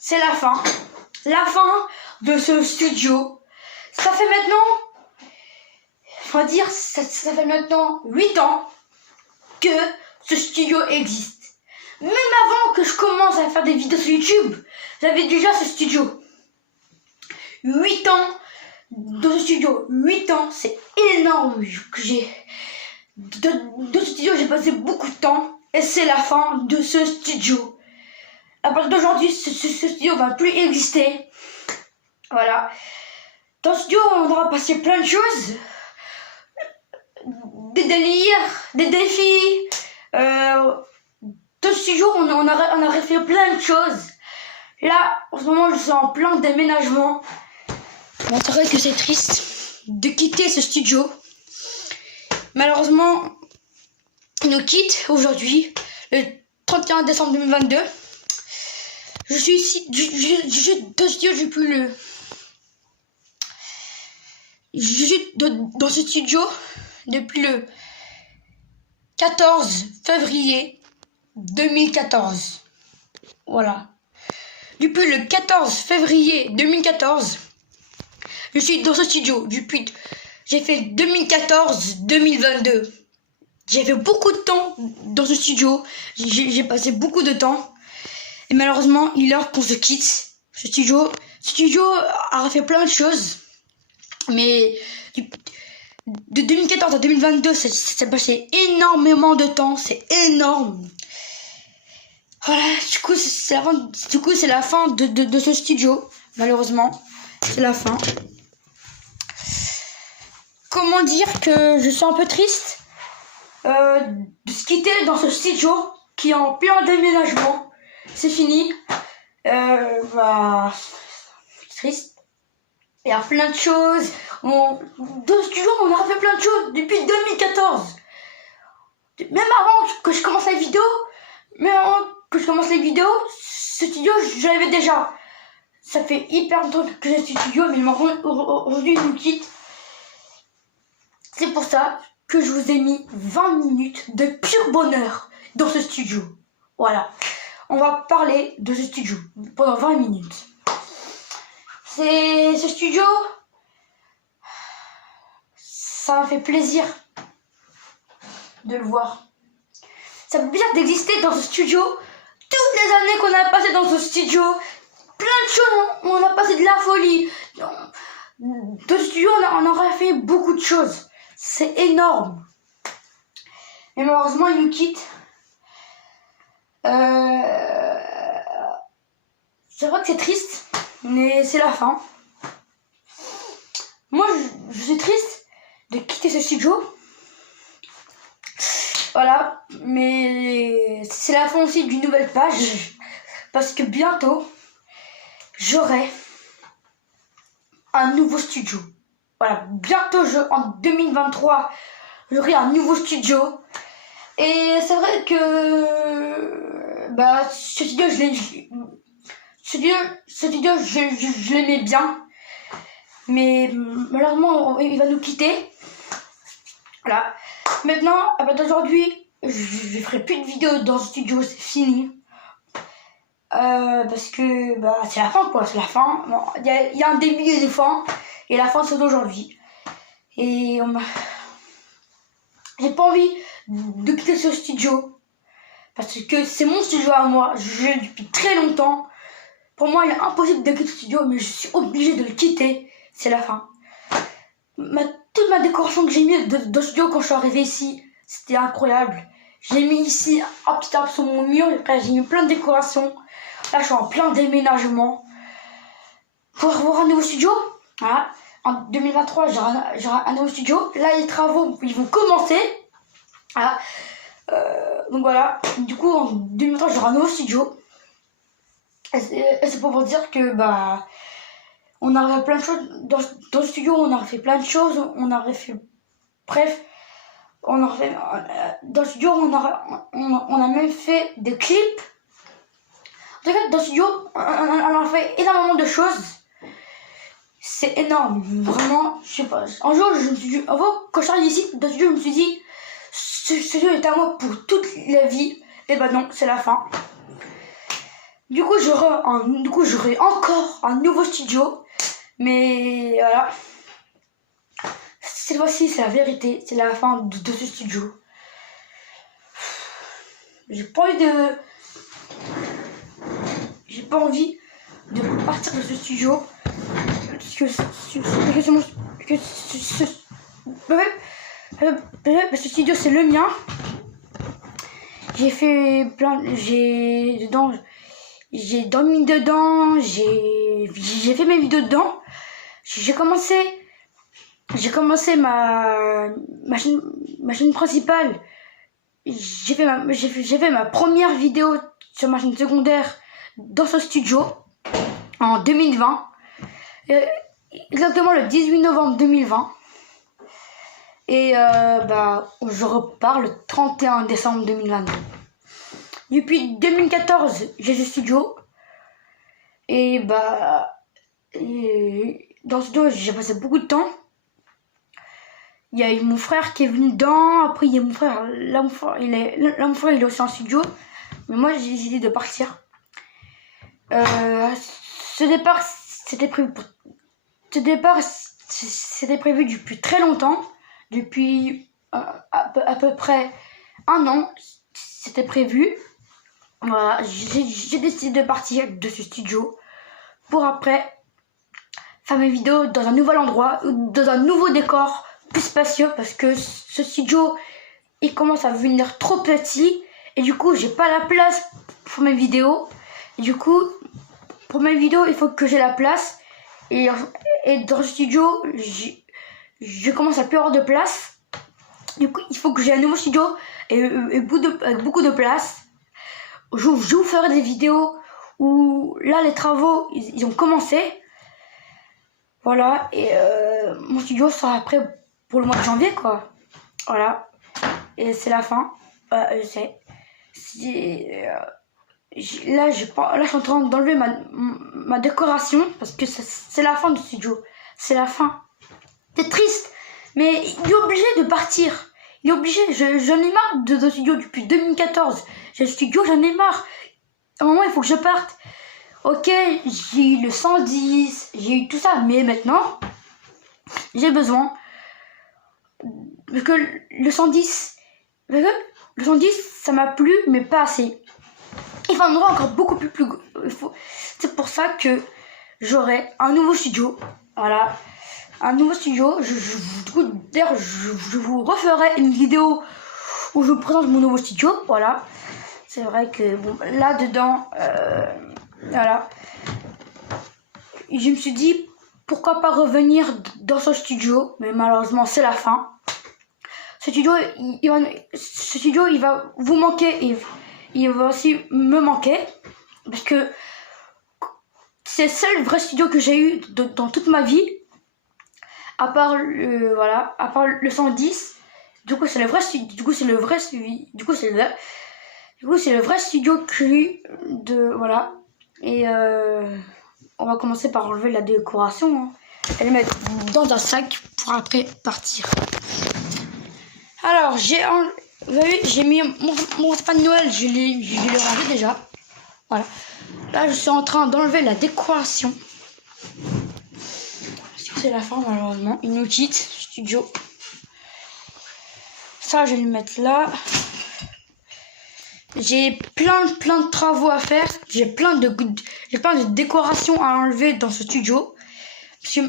c'est la fin. La fin de ce studio. Ça fait maintenant, on va dire, ça fait maintenant 8 ans que ce studio existe. Même avant que je commence à faire des vidéos sur YouTube, j'avais déjà ce studio. 8 ans dans ce studio. 8 ans, c'est énorme que j'ai. De ce studio, j'ai passé beaucoup de temps. Et c'est la fin de ce studio. À partir d'aujourd'hui, ce studio va plus exister. Voilà. Dans ce studio, on aura passé plein de choses. Des délires, des défis. Dans ce studio, on a fait plein de choses. Là, en ce moment, je suis en plein déménagement. Bon, c'est vrai que c'est triste de quitter ce studio. Malheureusement, il nous quitte aujourd'hui, le 31 décembre 2022. Je suis ici, dans ce studio, je suis dans ce studio depuis le 14 février 2014. Voilà. Depuis le 14 février 2014, je suis dans ce studio. J'ai fait 2014-2022. J'ai fait beaucoup de temps dans ce studio. J'ai passé beaucoup de temps. Et malheureusement, il est l'heure qu'on se quitte. Ce studio a fait plein de choses. Mais de 2014 à 2022, ça passé énormément de temps. C'est énorme. Voilà, du coup, c'est la fin de ce studio. Malheureusement, c'est la fin. Comment dire que je suis un peu triste de se quitter dans ce studio qui est en plein déménagement. C'est fini. C'est triste. Il y a plein de choses. Dans ce studio, on a fait plein de choses depuis 2014. Même avant que je commence les vidéos, ce studio, je l'avais déjà. Ça fait hyper longtemps que j'ai ce studio, mais aujourd'hui, il nous quitte. C'est pour ça que je vous ai mis 20 minutes de pur bonheur dans ce studio. Voilà. On va parler de ce studio pendant 20 minutes. Ce studio, ça m'a fait plaisir de le voir. Ça me fait plaisir d'exister dans ce studio. Toutes les années qu'on a passées dans ce studio, plein de choses, on a passé de la folie. Dans ce studio, on aura fait beaucoup de choses. C'est énorme. Et malheureusement, il nous quitte. C'est vrai que c'est triste, mais c'est la fin. Moi, je suis triste de quitter ce studio. Voilà, mais c'est la fin aussi d'une nouvelle page. Parce que bientôt, j'aurai un nouveau studio. Voilà, bientôt, en 2023, j'aurai un nouveau studio. Et c'est vrai que ce studio, je l'aimais bien. Mais malheureusement, il va nous quitter. Voilà. Maintenant, à partir d'aujourd'hui, je ne ferai plus de vidéos dans ce studio, c'est fini. Parce que c'est la fin, quoi, c'est la fin. Il y a un début et une fin. Et la fin, c'est d'aujourd'hui. Et j'ai pas envie de quitter ce studio. Parce que c'est mon studio à moi. Je l'ai depuis très longtemps. Pour moi, il est impossible de quitter ce studio, mais je suis obligée de le quitter. C'est la fin. Toute ma décoration que j'ai mis dans ce studio quand je suis arrivée ici, c'était incroyable. J'ai mis ici un petit arbre sur mon mur. Après, j'ai mis plein de décorations. Là, je suis en plein déménagement. Pour avoir un nouveau studio, voilà. En 2023, j'aurai un nouveau studio. Là, les travaux, ils vont commencer. Voilà. Donc voilà. Du coup, en 2023, j'aurai un nouveau studio. Et c'est pour vous dire que on a fait plein de choses dans le studio. On a fait plein de choses. On a fait, bref, on a fait dans le studio. On a même fait des clips. En tout cas, dans le studio, on a fait énormément de choses. C'est énorme, vraiment. Je sais pas. Un jour, je me suis dit, quand je suis arrivée ici, dans le studio, je me suis dit, ce studio est à moi pour toute la vie. Et non, c'est la fin. Du coup, j'aurai encore un nouveau studio. Mais voilà. Cette fois-ci, c'est la vérité. C'est la fin de ce studio. J'ai pas envie de partir de ce studio. Parce que ce studio, c'est le mien. J'ai fait j'ai dormi dedans, j'ai fait mes vidéos dedans. J'ai commencé ma chaîne principale. J'ai fait ma première vidéo sur ma chaîne secondaire dans ce studio en 2020. Exactement le 18 novembre 2020. Et je repars le 31 décembre 2022. Depuis 2014, j'ai ce studio. Et dans ce studio, j'ai passé beaucoup de temps. Il y a eu mon frère qui est venu dedans. Après, il y a mon frère. Là, mon frère, il est aussi en studio. Mais moi, j'ai décidé de partir. Ce départ, c'était prévu depuis très longtemps. Depuis à peu près un an, c'était prévu. Voilà, j'ai décidé de partir de ce studio pour après faire mes vidéos dans un nouvel endroit, dans un nouveau décor plus spacieux, parce que ce studio, il commence à devenir trop petit et du coup, j'ai pas la place pour mes vidéos. Et du coup, pour mes vidéos, il faut que j'ai la place. Et dans le studio, je commence à plus avoir de place. Du coup, il faut que j'ai un nouveau studio avec beaucoup de place. Je vous ferai des vidéos où là, les travaux, ils ont commencé. Voilà, et mon studio sera prêt pour le mois de janvier, quoi. Voilà, et c'est la fin. Je sais. Là, je suis en train d'enlever ma décoration parce que c'est la fin du studio. C'est la fin. C'est triste, mais il est obligé de partir. Il est obligé. J'en ai marre de ce studio depuis 2014. J'ai le studio, j'en ai marre. À un moment, il faut que je parte. Ok, j'ai eu le 110, j'ai eu tout ça, mais maintenant, j'ai besoin que le 110, ça m'a plu, mais pas assez. Il faut un endroit encore beaucoup plus. C'est pour ça que j'aurai un nouveau studio. Voilà, un nouveau studio. D'ailleurs, je vous referai une vidéo où je vous présente mon nouveau studio. Voilà, c'est vrai que bon, là dedans. Voilà. Et je me suis dit, pourquoi pas revenir dans ce studio, mais malheureusement, c'est la fin. Ce studio, il va vous manquer et il va aussi me manquer. Parce que c'est le seul vrai studio que j'ai eu dans toute ma vie. À part le 110. Du coup, c'est le vrai studio. Du coup, c'est le vrai studio que j'ai eu voilà. Et on va commencer par enlever la décoration, hein, et le mettre dans un sac pour après partir. Alors, vous avez vu, j'ai mis mon sapin de Noël, je l'ai rangé déjà. Voilà. Là, je suis en train d'enlever la décoration. C'est la fin, malheureusement. Il nous quitte, studio. Ça, je vais le mettre là. J'ai plein de travaux à faire. J'ai plein de décorations à enlever dans ce studio. Parce que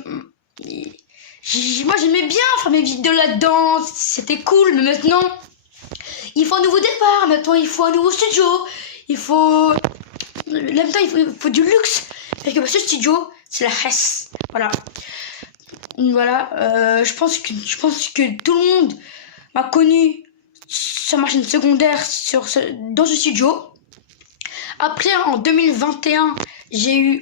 moi j'aimais bien faire mes vidéos là-dedans. C'était cool, mais maintenant il faut un nouveau départ. Maintenant il faut un nouveau studio. Il faut du luxe. Parce que ce studio, c'est la Hesse. Voilà. Voilà. Je pense que tout le monde m'a connu sur ma chaîne secondaire dans ce studio. Après, en 2021, j'ai eu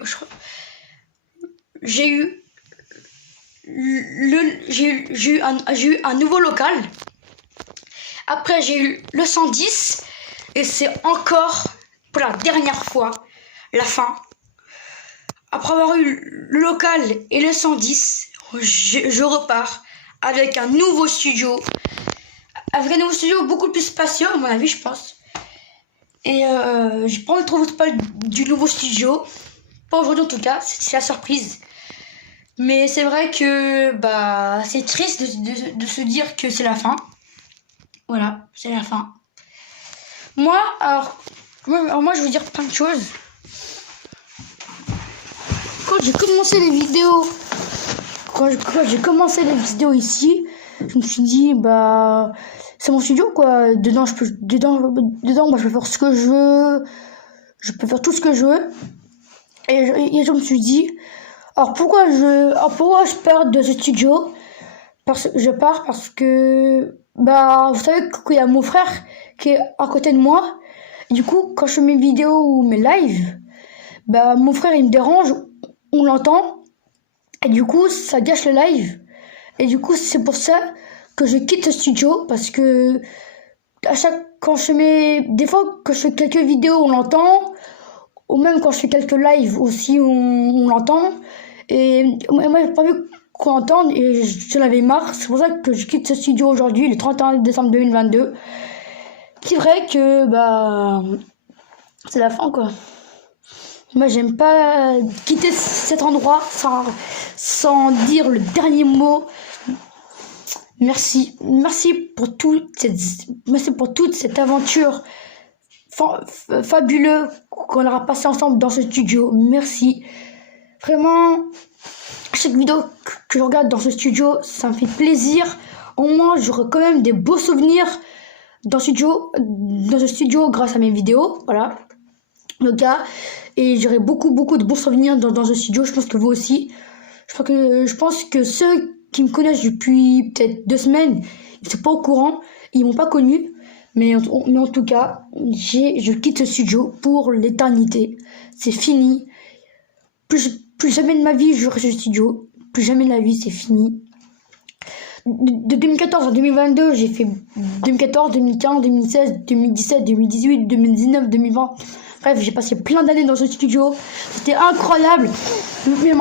un nouveau local. Après, j'ai eu le 110 et c'est encore pour la dernière fois la fin. Après avoir eu le local et le 110, je repars avec un nouveau studio. Avec un nouveau studio beaucoup plus spacieux, à mon avis, je pense. Et j'ai pas envie de trop vous parler du nouveau studio. Pas aujourd'hui en tout cas, c'est la surprise. Mais c'est vrai que bah c'est triste de se dire que c'est la fin. Voilà, c'est la fin. Moi je veux dire plein de choses. Quand j'ai commencé les vidéos, quand j'ai commencé les vidéos ici, je me suis dit bah c'est mon studio quoi. Dedans bah, je peux faire ce que je veux. Je peux faire tout ce que je veux. Et je me suis dit, alors pourquoi je pars de ce studio? Je pars parce que, bah, vous savez qu'il y a mon frère qui est à côté de moi. Du coup, quand je fais mes vidéos ou mes lives, bah, mon frère il me dérange, on l'entend. Et du coup, ça gâche le live. Et du coup, c'est pour ça que je quitte ce studio parce que des fois, quand je fais quelques vidéos, on l'entend. Ou même quand je fais quelques lives aussi, on l'entend. Et moi, j'ai pas envie qu'on entende et j'en avais marre. C'est pour ça que je quitte ce studio aujourd'hui, le 31 décembre 2022. C'est vrai que bah c'est la fin quoi. Moi, j'aime pas quitter cet endroit sans dire le dernier mot. Merci pour toute cette aventure fabuleux qu'on aura passé ensemble dans ce studio. Merci. Vraiment, chaque vidéo que je regarde dans ce studio, ça me fait plaisir. Au moins, j'aurai quand même des beaux souvenirs dans ce studio grâce à mes vidéos. Voilà. Le gars. Et j'aurai beaucoup de bons souvenirs dans ce studio. Je pense que vous aussi. Je pense que ceux qui me connaissent depuis peut-être 2 semaines, ils sont pas au courant. Ils m'ont pas connu. Mais en tout cas, je quitte ce studio pour l'éternité. C'est fini. Plus jamais de ma vie, je reste au studio. Plus jamais de la vie, c'est fini. De 2014 à 2022, j'ai fait 2014, 2015, 2016, 2017, 2018, 2019, 2020. Bref, j'ai passé plein d'années dans ce studio. C'était incroyable. Mais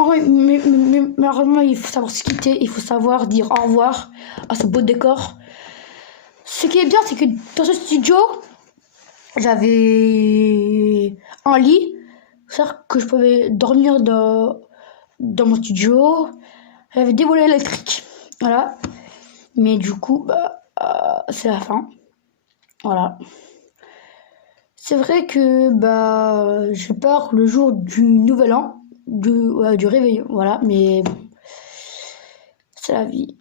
malheureusement, il faut savoir se quitter. Il faut savoir dire au revoir à ce beau décor. Ce qui est bien, c'est que dans ce studio, j'avais un lit. C'est-à-dire que je pouvais dormir dans mon studio. J'avais des volets électriques. Voilà. Mais du coup, bah, c'est la fin. Voilà. C'est vrai que bah, je pars le jour du nouvel an, du réveillon. Voilà. Mais bon, c'est la vie.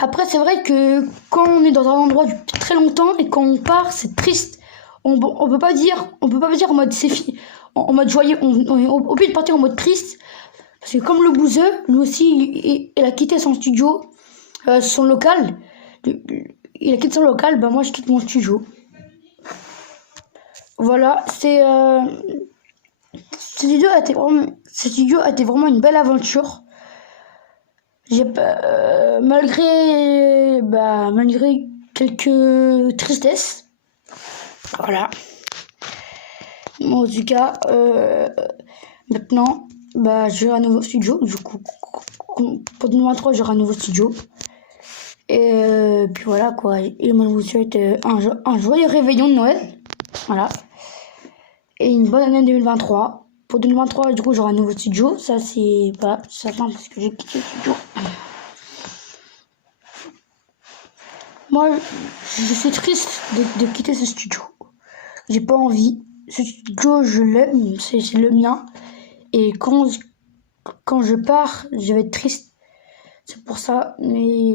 Après, c'est vrai que quand on est dans un endroit depuis très longtemps et quand on part, c'est triste. On peut pas dire en mode c'est fini, en mode joyeux. On est obligé de partir en mode triste parce que comme le bouseux, lui aussi, il a quitté son studio, son local. Il a quitté son local. Bah moi, je quitte mon studio. Voilà, ce studio a été vraiment une belle aventure. Malgré quelques tristesses, voilà. Bon, en tout cas, maintenant, bah, j'ai un nouveau studio. Du coup, pour 2023, j'aurai un nouveau studio. Et puis voilà quoi. Et moi, je vous souhaite un joyeux réveillon de Noël. Voilà. Et une bonne année 2023. Pour 2023, du coup, j'aurai un nouveau studio. Ça, c'est pas certain parce que j'ai quitté le studio. Moi, je suis triste de quitter ce studio. J'ai pas envie. Ce studio, je l'aime, c'est le mien. Et quand je pars, je vais être triste. C'est pour ça. Mais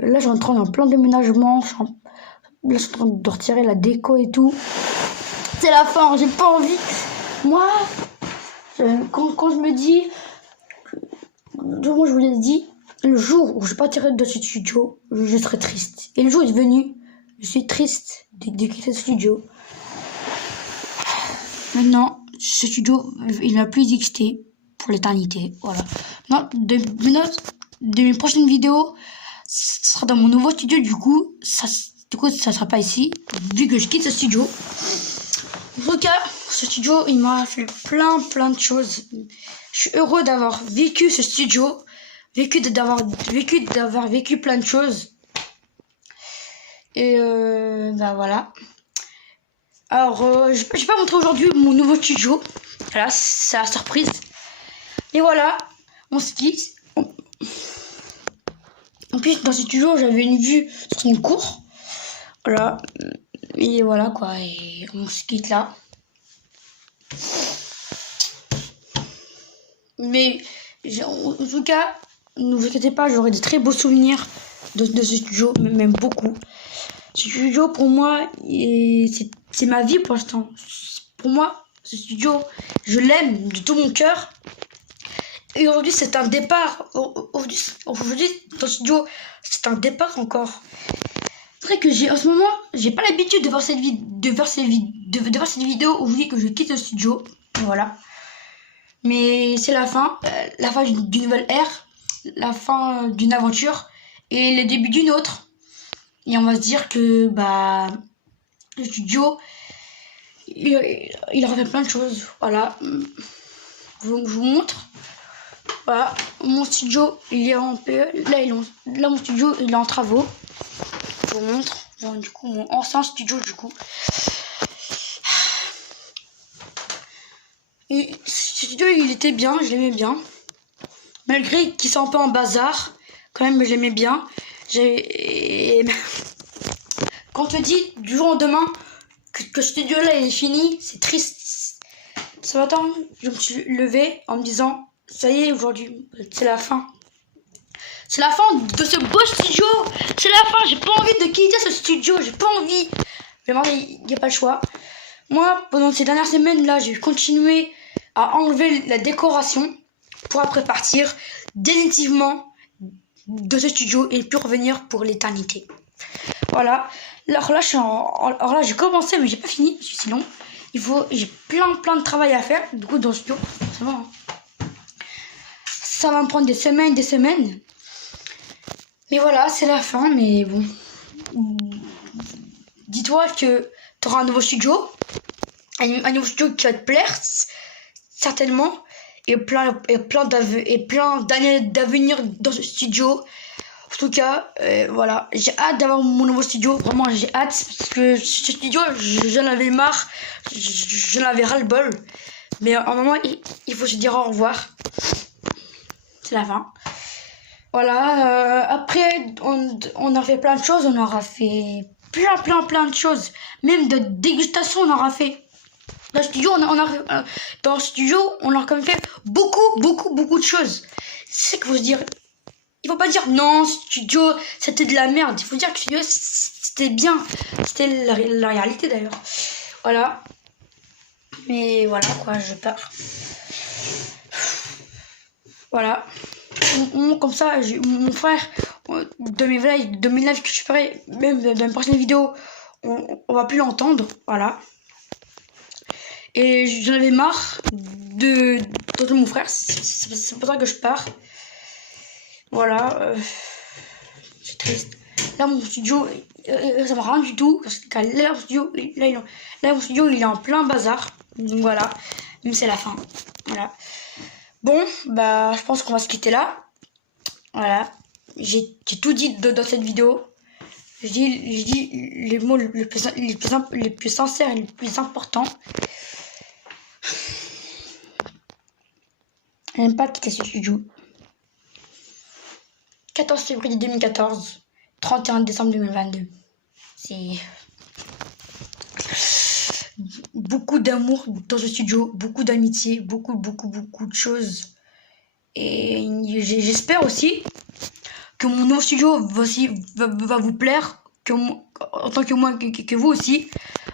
là, je suis en train d'un plein déménagement. Là, je suis en train de retirer la déco et tout. C'est la fin, j'ai pas envie. Moi, quand je me dis... Moi, je vous l'ai dit, le jour où je partirai de ce studio, je serai triste. Et le jour est venu, je suis triste de quitter ce studio. Maintenant, ce studio, il n'a plus existé pour l'éternité. Voilà. Non, de mes prochaines vidéos, ce sera dans mon nouveau studio. Du coup, ça sera pas ici, vu que je quitte ce studio. En tout cas, ce studio, il m'a fait plein de choses. Je suis heureux d'avoir vécu ce studio, d'avoir vécu plein de choses. Et bah voilà. Alors, je vais pas montrer aujourd'hui mon nouveau studio. Voilà, c'est la surprise. Et voilà, on se quitte. En plus, dans ce studio, j'avais une vue sur une cour. Voilà. Et voilà quoi. Et on se quitte là. Mais en tout cas, ne vous inquiétez pas, j'aurai de très beaux souvenirs de ce studio, même beaucoup. Ce studio, pour moi, c'est ma vie pour l'instant. Pour moi, ce studio, je l'aime de tout mon cœur. Et aujourd'hui, c'est un départ. Aujourd'hui, dans ce studio, c'est un départ encore. C'est vrai que en ce moment, j'ai pas l'habitude de voir cette vidéo où je dis que je quitte le studio. Voilà. Mais c'est la fin d'une nouvelle ère, la fin d'une aventure et le début d'une autre. Et on va se dire que le studio, il refait plein de choses. Voilà. Je vous montre. Voilà, mon studio, il est en PE. Là, mon studio, il est en travaux. Je vous montre. Bon, du coup, mon ancien studio, du coup. Et ce studio, il était bien, je l'aimais bien. Malgré qu'il soit un peu en bazar, quand même, je l'aimais bien. Quand on te dit du jour au lendemain que ce studio-là est fini, c'est triste. Ce matin, je me suis levée en me disant, ça y est, aujourd'hui, c'est la fin. C'est la fin de ce beau studio. C'est la fin, j'ai pas envie de quitter ce studio, j'ai pas envie. Mais maintenant, il n'y a pas le choix. Moi, pendant ces dernières semaines-là, j'ai continué à enlever la décoration pour après partir définitivement de ce studio et puis revenir pour l'éternité. Voilà. Alors là, j'ai commencé, mais j'ai pas fini, parce que sinon, j'ai plein de travail à faire. Du coup, dans le studio, c'est bon. Ça va me prendre des semaines. Mais voilà, c'est la fin, mais bon. Dis-toi que tu auras un nouveau studio. Un nouveau studio qui va te plaire, certainement. Et plein d'années d'avenir dans ce studio. En tout cas, voilà. J'ai hâte d'avoir mon nouveau studio. Vraiment, j'ai hâte. Parce que ce studio, j'en avais marre. J'en avais ras-le-bol. Mais à un moment, il faut se dire au revoir. C'est la fin. Voilà. Après, on a fait plein de choses. On aura fait plein de choses. Même de dégustation, on aura fait. Dans le studio, on a quand même fait beaucoup de choses. C'est qu'il faut se dire, il faut pas dire non, studio, c'était de la merde. Il faut dire que studio, c'était bien. C'était la réalité d'ailleurs. Voilà. Mais voilà quoi, je pars. Voilà. Comme ça, mon frère, de mes lives que je ferai, même dans une prochaine vidéo, on va plus l'entendre. Voilà. Et j'en avais marre de mon frère. C'est pour ça que je pars. Voilà. C'est triste. Là, mon studio, ça va rien du tout. Parce que là, mon studio, il est en plein bazar. Donc voilà. Mais c'est la fin. Voilà. Bon, je pense qu'on va se quitter là. Voilà. J'ai tout dit dans cette vidéo. Je dis les mots les plus sincères et les plus importants. Elle n'aime pas quitter ce studio. 14 février 2014, 31 décembre 2022. C'est beaucoup d'amour dans ce studio, beaucoup d'amitié, beaucoup de choses. Et j'espère aussi que mon nouveau studio va vous plaire, en tant que moi, que vous aussi.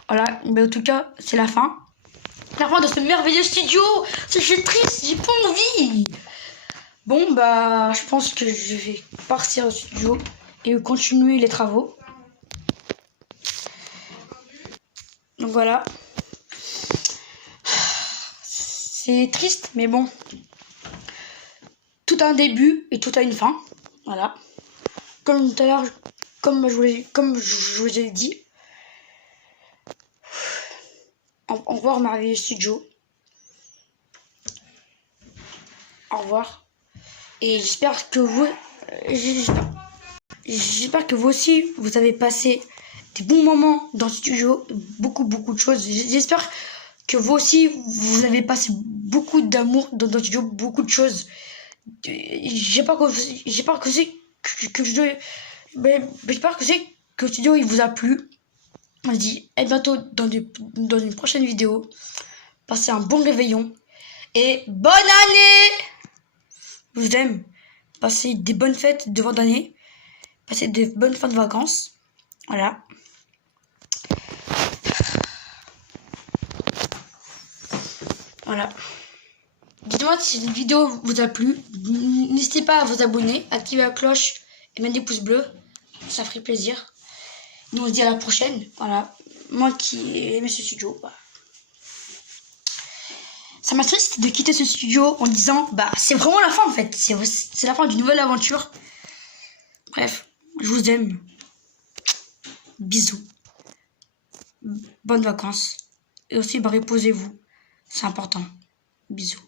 Voilà, mais en tout cas, c'est la fin. La fin de ce merveilleux studio. C'est triste, j'ai pas envie. Bon, je pense que je vais partir au studio et continuer les travaux. Donc voilà. C'est triste, mais bon. Tout a un début et tout a une fin. Voilà. Comme tout à l'heure, comme je vous ai dit. Au revoir, merveilleux studio. Au revoir. Et j'espère que vous aussi, vous avez passé des bons moments dans le studio, beaucoup de choses. J'espère que vous aussi, vous avez passé beaucoup d'amour dans le studio, beaucoup de choses. J'espère que le studio il vous a plu. On se dit à bientôt dans une prochaine vidéo. Passez un bon réveillon et bonne année. Je vous aime. Passez des bonnes fêtes de fin d'année. Passez des bonnes fins de vacances. Voilà. Voilà. Dites-moi si cette vidéo vous a plu. N'hésitez pas à vous abonner, activer la cloche et mettre des pouces bleus. Ça ferait plaisir. Nous on se dit à la prochaine. Voilà. Moi qui aimais ce studio. Bah. Ça m'a triste de quitter ce studio en disant bah c'est vraiment la fin en fait. C'est la fin d'une nouvelle aventure. Bref, je vous aime. Bisous. Bonnes vacances. Et aussi bah reposez-vous. C'est important. Bisous.